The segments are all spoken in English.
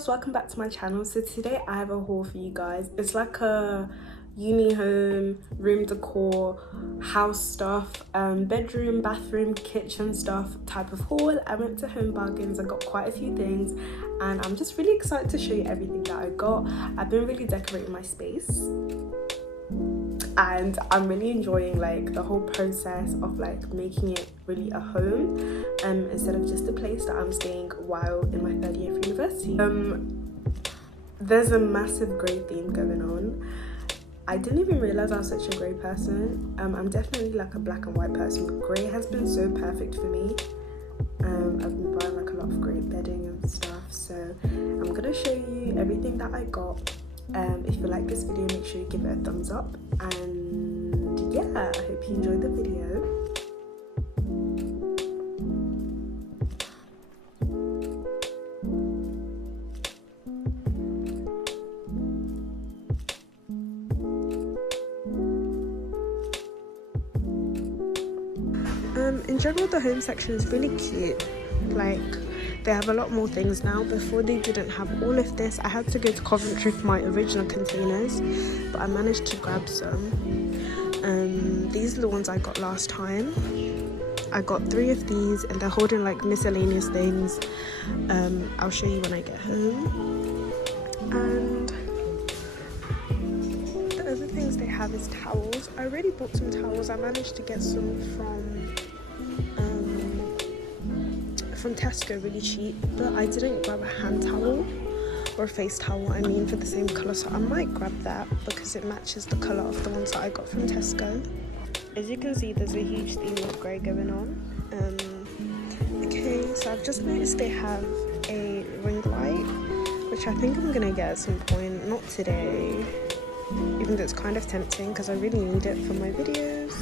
girls, welcome back to my channel. So today I have a haul for you guys. It's like a uni home, room decor, house stuff, bedroom, bathroom, kitchen stuff type of haul. I went to Home Bargains, I got quite a few things and I'm just really excited to show you everything that I got. I've been really decorating my space and I'm really enjoying like the whole process of like making it really a home instead of just a place that I'm staying while in my third year of university. There's a massive grey theme going on. I didn't even realize I was such a grey person. I'm definitely like a black and white person, but grey has been so perfect for me. I've been buying like a lot of grey bedding and stuff, so I'm gonna show you everything that I got. If you like this video, make sure you give it a thumbs up, and yeah, I hope you enjoyed the video. In general, the home section is really cute. Like, they have a lot more things now. Before they didn't have all of this. I had to go to Coventry for my original containers, but I managed to grab some. These are the ones I got last time. I got 3 of these and they're holding like miscellaneous things. I'll show you when I get home. And the other things they have is towels. I already bought some towels. I managed to get some from Tesco really cheap, but I didn't grab a hand towel or a face towel, I mean, for the same colour, so I might grab that because it matches the colour of the ones that I got from Tesco. As you can see, there's a huge theme of grey going on. Okay, so I've just noticed they have a ring light, which I think I'm gonna get at some point, not today, even though it's kind of tempting because I really need it for my videos,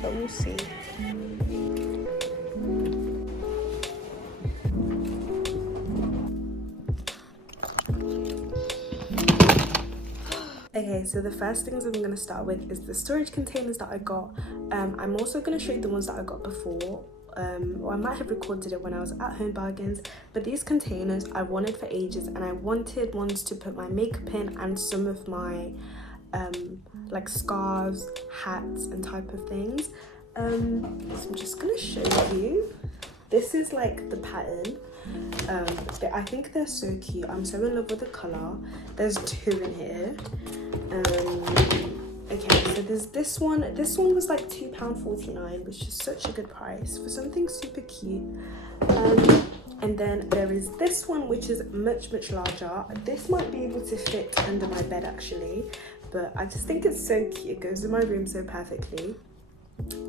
but we'll see. Okay, so the first things I'm going to start with is the storage containers that I got. I'm also going to show you the ones that I got before. Or I might have recorded it when I was at Home Bargains, but these containers I wanted for ages, and I wanted ones to put my makeup in and some of my like scarves, hats and type of things. So I'm just going to show you. This is like the pattern. I think they're so cute. I'm so in love with the colour. There's 2 in here. Okay, so there's this one. This one was like £2.49, which is such a good price for something super cute. And then there is this one, which is much larger. This might be able to fit under my bed actually, but I just think it's so cute. It goes in my room so perfectly.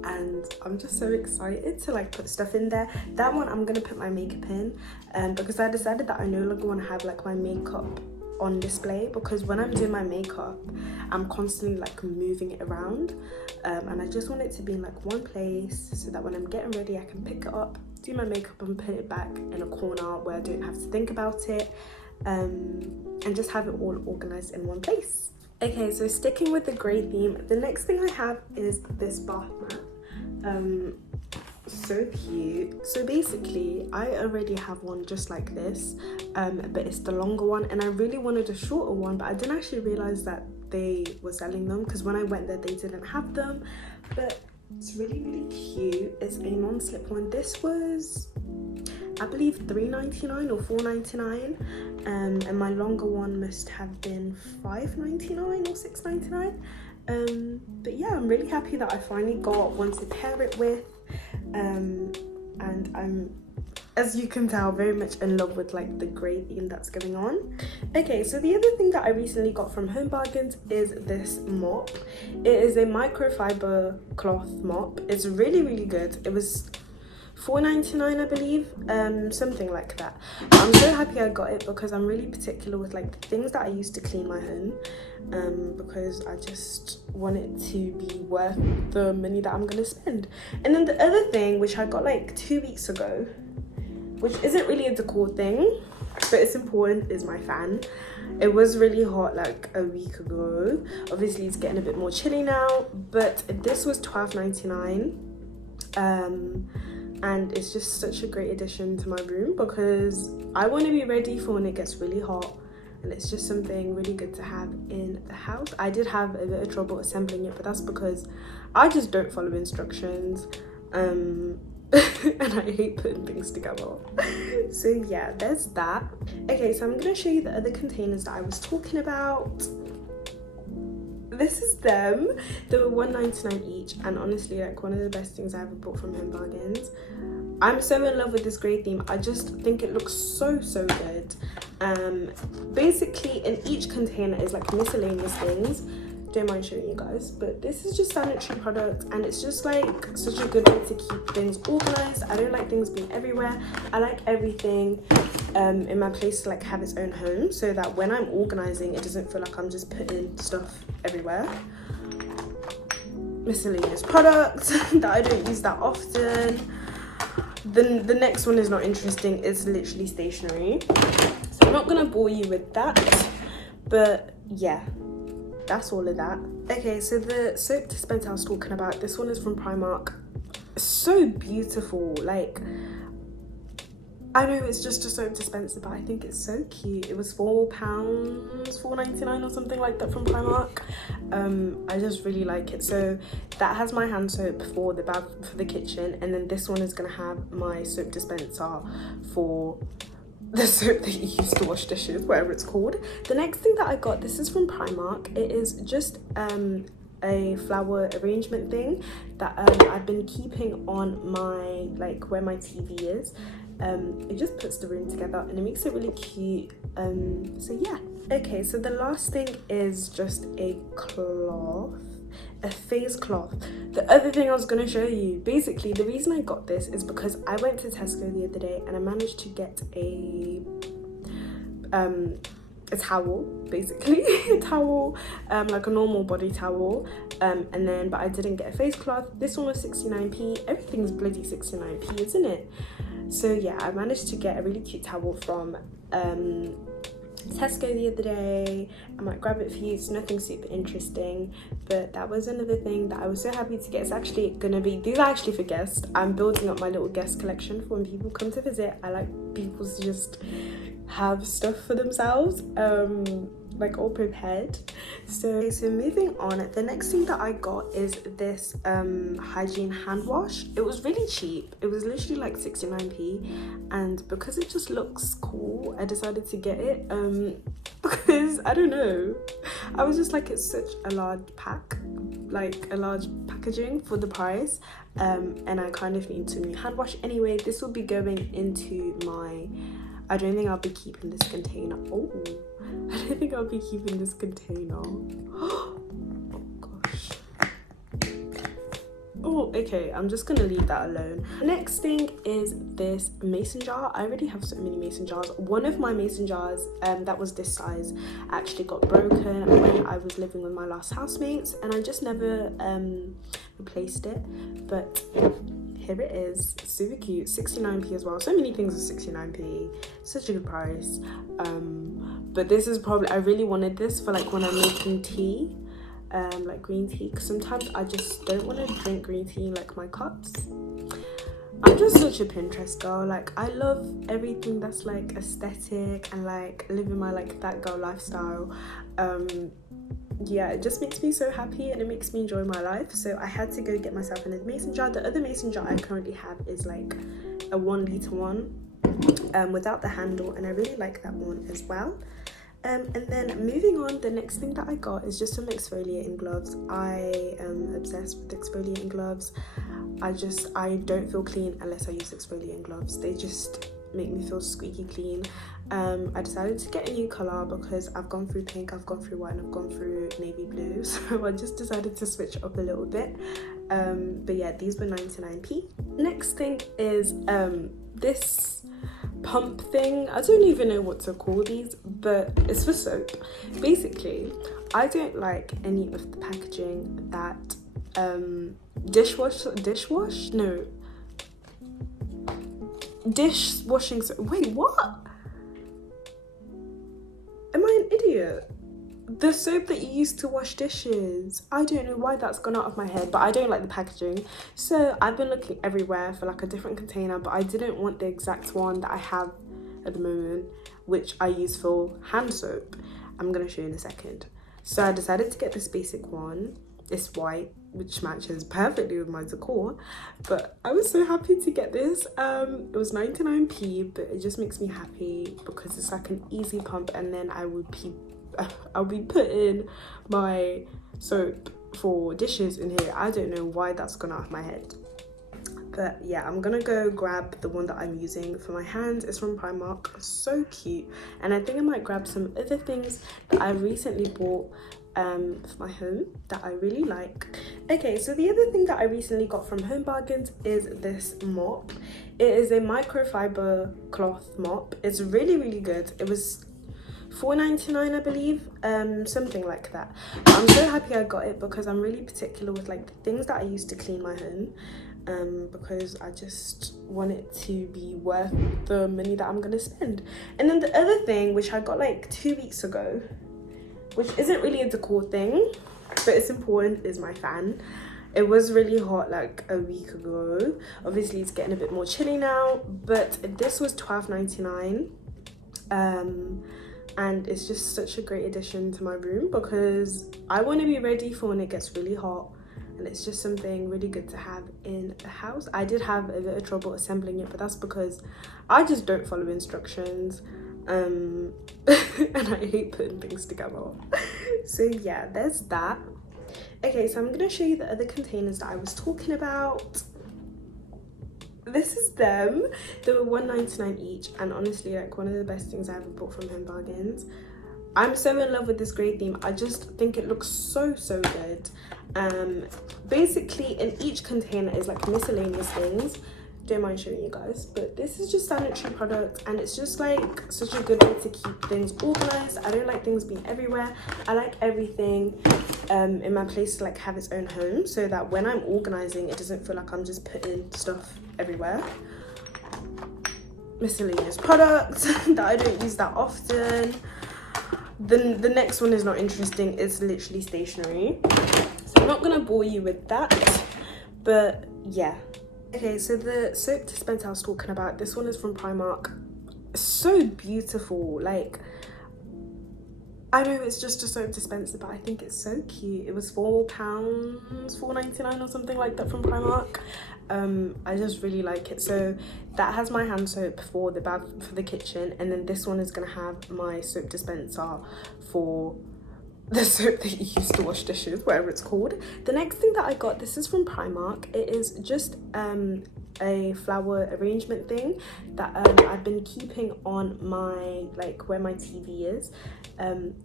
And I'm just so excited to like put stuff in there. That one I'm gonna put my makeup in, because I decided that I no longer want to have like my makeup on display, because when I'm doing my makeup I'm constantly like moving it around, and I just want it to be in like one place so that when I'm getting ready I can pick it up, do my makeup and put it back in a corner where I don't have to think about it, and just have it all organized in one place. Okay, so sticking with the grey theme, the next thing I have is this bath mat. So cute. So basically, I already have one just like this, but it's the longer one, and I really wanted a shorter one, but I didn't actually realise that they were selling them, because when I went there they didn't have them. But it's really cute. It's a non-slip one. This was, I believe, $3.99 or $4.99, and my longer one must have been $5.99 or $6.99. But yeah, I'm really happy that I finally got one to pair it with, and I'm, as you can tell, very much in love with like the grey theme that's going on. Okay, so the other thing that I recently got from Home Bargains is this mop. It is a microfiber cloth mop. It's really good. It was $4.99, I believe, something like that. But I'm so happy I got it because I'm really particular with like the things that I use to clean my home, because I just want it to be worth the money that I'm gonna spend. And then the other thing, which I got like 2 weeks ago, which isn't really a decor thing, but it's important, is my fan. It was really hot like a week ago. Obviously it's getting a bit more chilly now, but this was $12.99. and it's just such a great addition to my room because I want to be ready for when it gets really hot, and it's just something really good to have in the house. I did have a bit of trouble assembling it, but that's because I just don't follow instructions, and I hate putting things together. So yeah, there's that. Okay, so I'm gonna show you the other containers that I was talking about. This is them. They were $1.99 each, and honestly, like, one of the best things I ever bought from Home Bargains. I'm so in love with this grey theme. I just think it looks so good. Basically, in each container is like miscellaneous things. Don't mind showing you guys, but this is just sanitary products, and it's just like such a good way to keep things organized. I don't like things being everywhere. I like everything in my place to like have its own home, so that when I'm organizing, it doesn't feel like I'm just putting stuff everywhere. Miscellaneous products that I don't use that often. The next one is not interesting. It's literally stationery, so I'm not gonna bore you with that, but yeah, that's all of that. Okay, so the soap dispenser I was talking about, this one is from Primark. So beautiful. Like, I know it's just a soap dispenser, but I think it's so cute. It was £4, $4.99 or something like that from Primark. I just really like it. So that has my hand soap for the bath for the kitchen, and then this one is gonna have my soap dispenser for the soap that you use to wash dishes, whatever it's called. The next thing that I got, this is from Primark. It is just a flower arrangement thing that I've been keeping on my, like, where my TV is. It just puts the room together and it makes it really cute. So yeah. Okay, so the last thing is just a cloth, a face cloth. The other thing I was going to show you, basically the reason I got this is because I went to Tesco the other day and I managed to get a towel, basically a towel, like a normal body towel, but I didn't get a face cloth. This one was 69p. Everything's bloody 69p, isn't it? So yeah, I managed to get a really cute towel from Tesco the other day. I might grab it for you. It's nothing super interesting, but that was another thing that I was so happy to get. It's actually gonna be, these are actually for guests. I'm building up my little guest collection for when people come to visit. I like people to just have stuff for themselves, like all prepared. So moving on, the next thing that I got is this hygiene hand wash. It was really cheap. It was literally like 69p, and because it just looks cool, I decided to get it, because I don't know, I was just like, it's such a large pack, like a large packaging for the price, and I kind of need some new hand wash anyway. This will be going into my, I don't think I'll be keeping this container. Oh, I don't think I'll be keeping this container. Oh gosh. Oh, okay, I'm just gonna leave that alone. Next thing is this mason jar. I already have so many mason jars. One of my mason jars that was this size actually got broken when I was living with my last housemates, and I just never replaced it, but here it is. Super cute. 69p as well. So many things are 69p. Such a good price. But this is probably, I really wanted this for like when I'm making tea, like green tea, because sometimes I just don't want to drink green tea in like my cups. I'm just such a Pinterest girl. Like, I love everything that's like aesthetic and like living my like that girl lifestyle. Yeah, it just makes me so happy and it makes me enjoy my life. So I had to go get myself another mason jar. The other mason jar I currently have is like a 1 litre one, without the handle, and I really like that one as well. And then moving on, the next thing that I got is just some exfoliating gloves. I am obsessed with exfoliating gloves. I don't feel clean unless I use exfoliating gloves. They just make me feel squeaky clean. I decided to get a new colour because I've gone through pink, I've gone through white, and I've gone through navy blue, so I just decided to switch up a little bit. But yeah, these were 99p. Next thing is this pump thing. I don't even know what to call these, but it's for soap. Basically, I don't like any of the packaging that dishwashing soap. Wait, what? Am I an idiot? the soap that you use to wash dishes. I don't know why that's gone out of my head, but I don't like the packaging. So I've been looking everywhere for like a different container, but I didn't want the exact one that I have at the moment, which I use for hand soap. I'm gonna show you in a second. So I decided to get this basic one. It's white, which matches perfectly with my decor, but I was so happy to get this. It was 99p, but it just makes me happy because it's like an easy pump, and then I'll be putting my soap for dishes in here. I don't know why that's gone out of my head, but yeah, I'm gonna go grab the one that I'm using for my hands. It's from Primark, so cute. And I think I might grab some other things that I recently bought for my home that I really like. Okay, so the other thing that I recently got from Home Bargains is this mop. It is a microfiber cloth mop. It's really good. It was $4.99, I believe, something like that. But I'm so happy I got it because I'm really particular with like the things that I use to clean my home, because I just want it to be worth the money that I'm gonna spend. And then the other thing, which I got like 2 weeks ago, which isn't really a decor thing, but it's important, is my fan. It was really hot like a week ago. Obviously it's getting a bit more chilly now, but this was $12.99. And it's just such a great addition to my room because I want to be ready for when it gets really hot, and it's just something really good to have in the house. I did have a bit of trouble assembling it, but that's because I just don't follow instructions, and I hate putting things together. So yeah, there's that. Okay, so I'm gonna show you the other containers that I was talking about. This is them. They were $1.99 each, and honestly, like, one of the best things I ever bought from Home Bargains. I'm so in love with this grey theme. I just think it looks so good. Basically in each container is like miscellaneous things. Don't mind showing you guys, but this is just sanitary products, and it's just like such a good way to keep things organized. I don't like things being everywhere. I like everything in my place to like have its own home, so that when I'm organizing, it doesn't feel like I'm just putting stuff everywhere. Miscellaneous products that I don't use that often. The next one is not interesting. It's literally stationery, so I'm not gonna bore you with that, but yeah. Okay, so the soap dispenser I was talking about, this one is from Primark. So beautiful. Like, I know it's just a soap dispenser, but I think it's so cute. It was £4, $4.99 or something like that from Primark. I just really like it. So that has my hand soap for the bath, for the kitchen, and then this one is gonna have my soap dispenser for the soap that you use to wash dishes, whatever it's called. The next thing that I got, this is from Primark. It is just a flower arrangement thing that I've been keeping on my, like, where my TV is.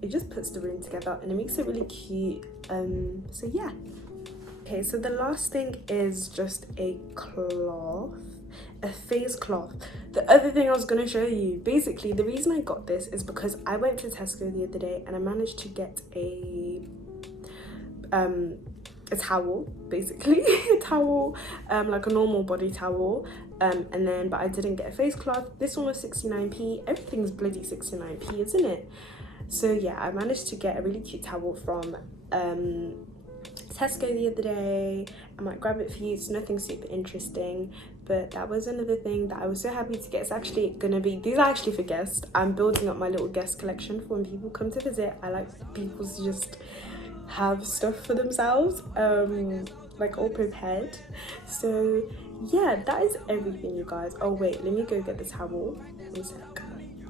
It just puts the room together and it makes it really cute. So yeah. Okay, so the last thing is just a cloth, a face cloth. The other thing I was going to show you, basically the reason I got this is because I went to Tesco the other day and I managed to get a towel, basically a towel, like a normal body towel, and then but I didn't get a face cloth. This one was 69p. Everything's bloody 69p, isn't it? So yeah, I managed to get a really cute towel from Tesco the other day. I might grab it for you. It's nothing super interesting, but that was another thing that I was so happy to get. It's actually gonna be, these are actually for guests. I'm building up my little guest collection for when people come to visit. I like people to just have stuff for themselves, like all prepared. So yeah, that is everything, you guys. Oh wait, let me go get the towel. 1 sec.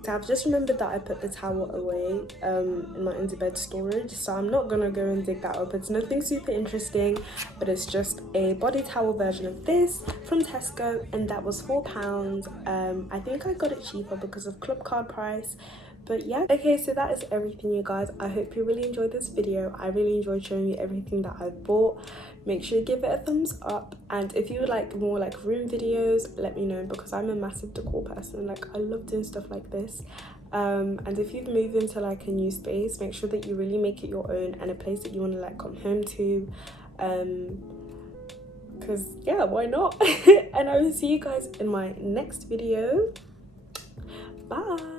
So I've just remembered that I put the towel away in my underbed storage, so I'm not gonna go and dig that up. It's nothing super interesting, but it's just a body towel version of this from Tesco, and that was £4. I think I got it cheaper because of club card price. But yeah, okay, so that is everything, you guys. I hope you really enjoyed this video. I really enjoyed showing you everything that I've bought. Make sure you give it a thumbs up, and if you would like more like room videos, let me know, because I'm a massive decor person. Like, I love doing stuff like this. And if you've moved into like a new space, make sure that you really make it your own and a place that you want to like come home to, because yeah, why not? And I will see you guys in my next video. Bye.